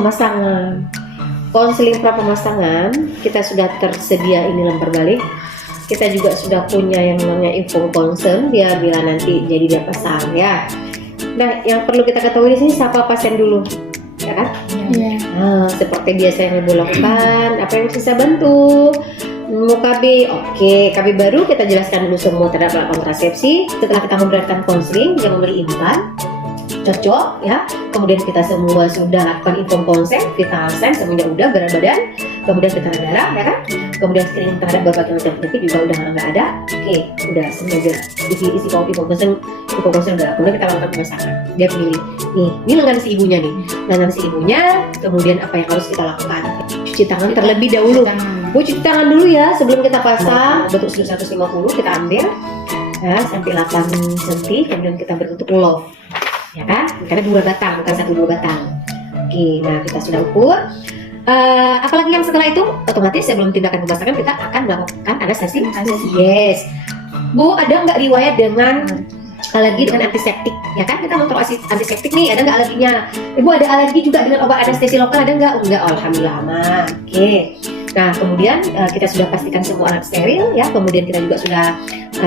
pemasangan. Konseling pra pemasangan kita sudah tersedia ini lembar balik. Kita juga sudah punya yang namanya info concern, dia bila nanti jadi dia pasang ya. Nah, yang perlu kita ketahui di sini siapa pasien dulu, ya kan? Iya. Nah, seperti biasa yang ibu lakukan, apa yang bisa bantu? Mau KB, oke, KB baru kita jelaskan dulu semua terhadap alat kontrasepsi. Setelah kita memberikan konseling, dia membeli implan, cocok ya. Kemudian kita semua sudah lakukan info konsen, vital sign, semuanya udah, berat badan, kemudian tekanan darah, ya kan? Kemudian screening terhadap berbagai macam penyakit juga udah nggak ada. Oke, udah semua jelas. Isi info konsen udah. Kemudian kita lakukan pemasangan. Dia pilih, nih, ini lengan si ibunya nih, lengan si ibunya. Kemudian apa yang harus kita lakukan? Cuci tangan terlebih dahulu. Bu, cuci tangan dulu ya sebelum kita pasang. Bentuk sudut 150 kita ambil ya, sampai 8 cm, kemudian kita berbentuk love, ya kan? Karena 2 batang, bukan 1-2 batang. Oke, nah kita sudah ukur. Apalagi yang setelah itu, otomatis sebelum tindakan pemasangan kita akan melakukan anestesi. Yes. Bu, ada nggak riwayat dengan alergi dengan antiseptik? Ya kan, kita mau antiseptik nih, ada nggak alerginya? Ibu ada alergi juga dengan obat anestesi lokal, ada nggak? Enggak, alhamdulillah aman. Oke. Nah, kemudian kita sudah pastikan semua alat steril ya. Kemudian kita juga sudah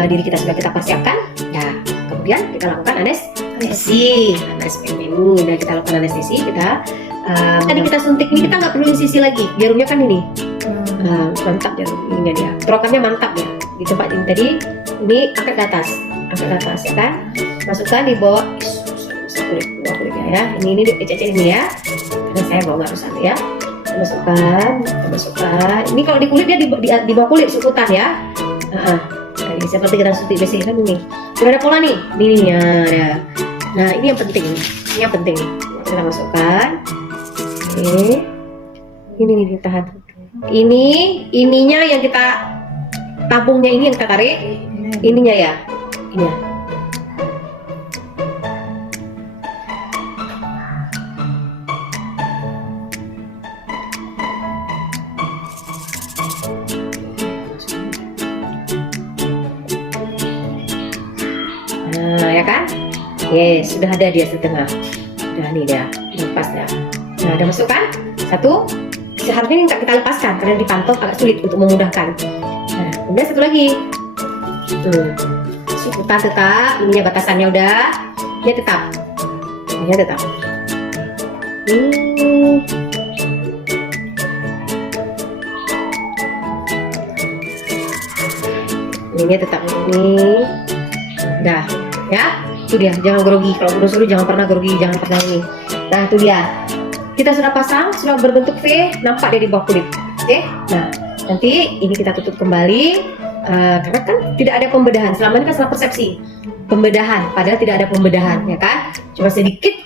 diri kita sudah kita persiapkan. Ya, kemudian kita lakukan anestesi. Anestesi. Nah, kita lakukan anestesi. Kita tadi kita suntik ini kita nggak perlu insisi lagi. Jarumnya kan ini mantap jarumnya dia. Terokannya mantap ya. Di tempat ini tadi ini angkat ke atas ya kan. Masukkan di bawah kulit ya. Ini ini ya. Karena saya bawa nggak usah ya. Masukkan. Ini kalau di kulit dia di bawah kulit sukutan ya. Jadi seperti kita suntik biasanya kan ini. Sudah ada pola nih. Ini ya. Nah, ini yang penting. Ini yang penting. Kita masukkan. Oke. Ini nih ditahan. Ininya yang kita tabungnya ini yang kita tarik. Ininya ya. Ini ya. Nah, ya kan? Yes, sudah ada dia setengah. Udah nih dia, lepas ya. Nah, udah masuk kan? Satu. Seharusnya ini kita lepaskan karena dipantau agak sulit untuk memudahkan. Nah, kemudian satu lagi. Sukutan tetap, ininya batasannya udah. Dia tetap. Dia tetap. Ini tetap ini. Dah, ya, itu dia. Jangan grogi. Kalau suruh jangan pernah grogi, jangan pernah ini. Nah, itu dia. Kita sudah pasang, sudah berbentuk V, nampak dia di bawah kulit. Oke. Nah, nanti ini kita tutup kembali. Karena kan tidak ada pembedahan. Selama ini kan salah persepsi. Pembedahan, padahal tidak ada pembedahan, ya kan? Cuma sedikit